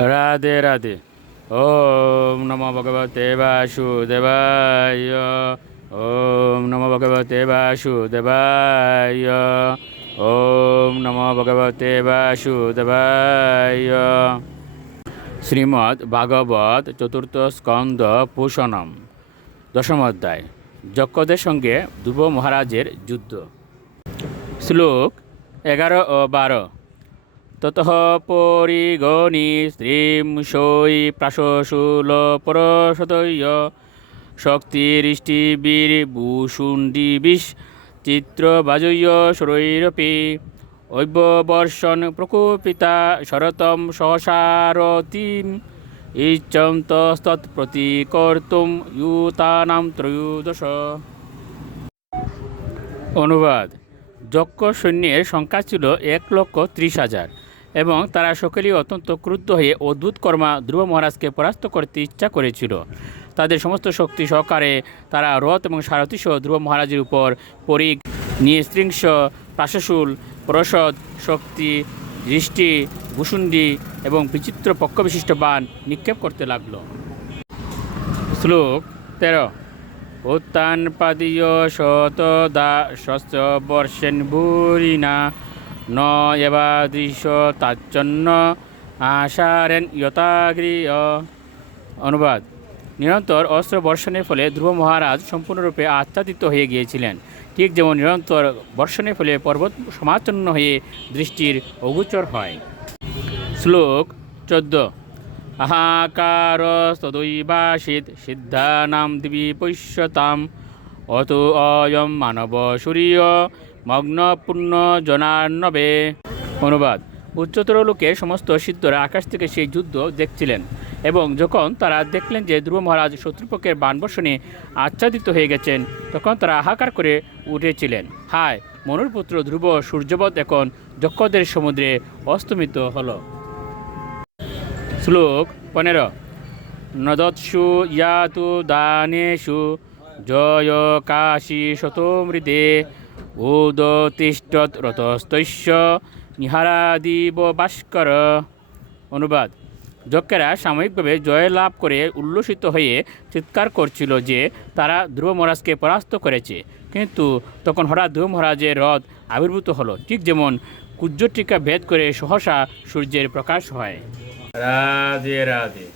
রাধে রাধে। ওম নমো ভগবতে বাসুদেবায়। ওম নমো ভগবতে বাসুদেবায়। ওম নমো ভগবতে বাসুদেবায়। শ্রীমদ্ ভাগবত চতুর্থ স্কন্দ পোষণম, দশম অধ্যায়, যক্ষদের সঙ্গে ধ্রুব মহারাজের যুদ্ধ। শ্লোক 11 ও 12। ততঃ পরিগণি স্ত্রীম সৈ প্রাশশূল পরশতয় শক্তিরিষ্টিবীর ভূষুণ্ডিবিষ চিত্রবাজয় শরৈরপি ঐব্যবর্ষণ প্রকোপিতা শরতম সহসারতিম ইচ্ছন্তস্তৎপ্রতিকর্তুম ইউতানাম ত্রয়োদশ। অনুবাদ: যক্ষ সৈন্যের সংখ্যা ছিল 1,30,000 এবং তারা সকলেই অত্যন্ত ক্রুদ্ধ হয়ে অদ্ভুত কর্মা ধ্রুব মহারাজকে পরাস্ত করতে ইচ্ছা করেছিল। তাদের সমস্ত শক্তি সহকারে তারা রথ এবং সারথি সহ ধ্রুব মহারাজের উপর পরিগ, নিঃশৃংস, প্রাশশূল, পরশদ, শক্তি, দৃষ্টি, ভূষুণ্ডি এবং বিচিত্র পক্ষবিশিষ্ট বাণ নিক্ষেপ করতে লাগল। শ্লোক 13। উত্তানপাদীয় শতদা শস্য বর্ষেন ভূরিনা ন এবাদৃশ তাচ্ছন্ন আশারেন যথাগৃহ। অনুবাদ: নিরন্তর অস্ত্র বর্ষণের ফলে ধ্রুব মহারাজ সম্পূর্ণরূপে আচ্ছাদিত হয়ে গিয়েছিলেন, ঠিক যেমন নিরন্তর বর্ষণের ফলে পর্বত সমাচ্ছন্ন হয়ে দৃষ্টির অগোচর হয়। শ্লোক 14। আহাকার তদৈবাসিত সিদ্ধানাম দিবি পশ্যতাম অত অয়ম মানব সূর্য মগ্ন পূর্ণ জনার্ণবে। অনুবাদ: উচ্চতর লোকে সমস্ত সিদ্ধরা আকাশ থেকে সেই যুদ্ধ দেখছিলেন এবং যখন তারা দেখলেন যে ধ্রুব মহারাজ শত্রুপক্ষের বাণবর্ষণে আচ্ছাদিত হয়ে গেছেন, তখন তারা হাহাকার করে উঠেছিলেন, হায়, মনুর পুত্র ধ্রুব সূর্যবৎ এখন যক্ষদের সমুদ্রে অস্তমিত হল। শ্লোক 15। নদৎসু ইয়াতু দানেষু জয় কাশী শতমৃদে উদতিষ্ঠৎ রতস্তস্য নিহারাদিব ভাস্কর। অনুবাদ: যক্ষেরা সাময়িকভাবে জয় লাভ করে উল্লসিত হয়ে চিৎকার করছিল যে তারা ধ্রুব মহারাজকে পরাস্ত করেছে, কিন্তু তখন হঠাৎ ধ্রুব মহারাজের রথ আবির্ভূত হলো, ঠিক যেমন কুজ্জটিকা ভেদ করে সহসা সূর্যের প্রকাশ হয়। রাধে রাধে।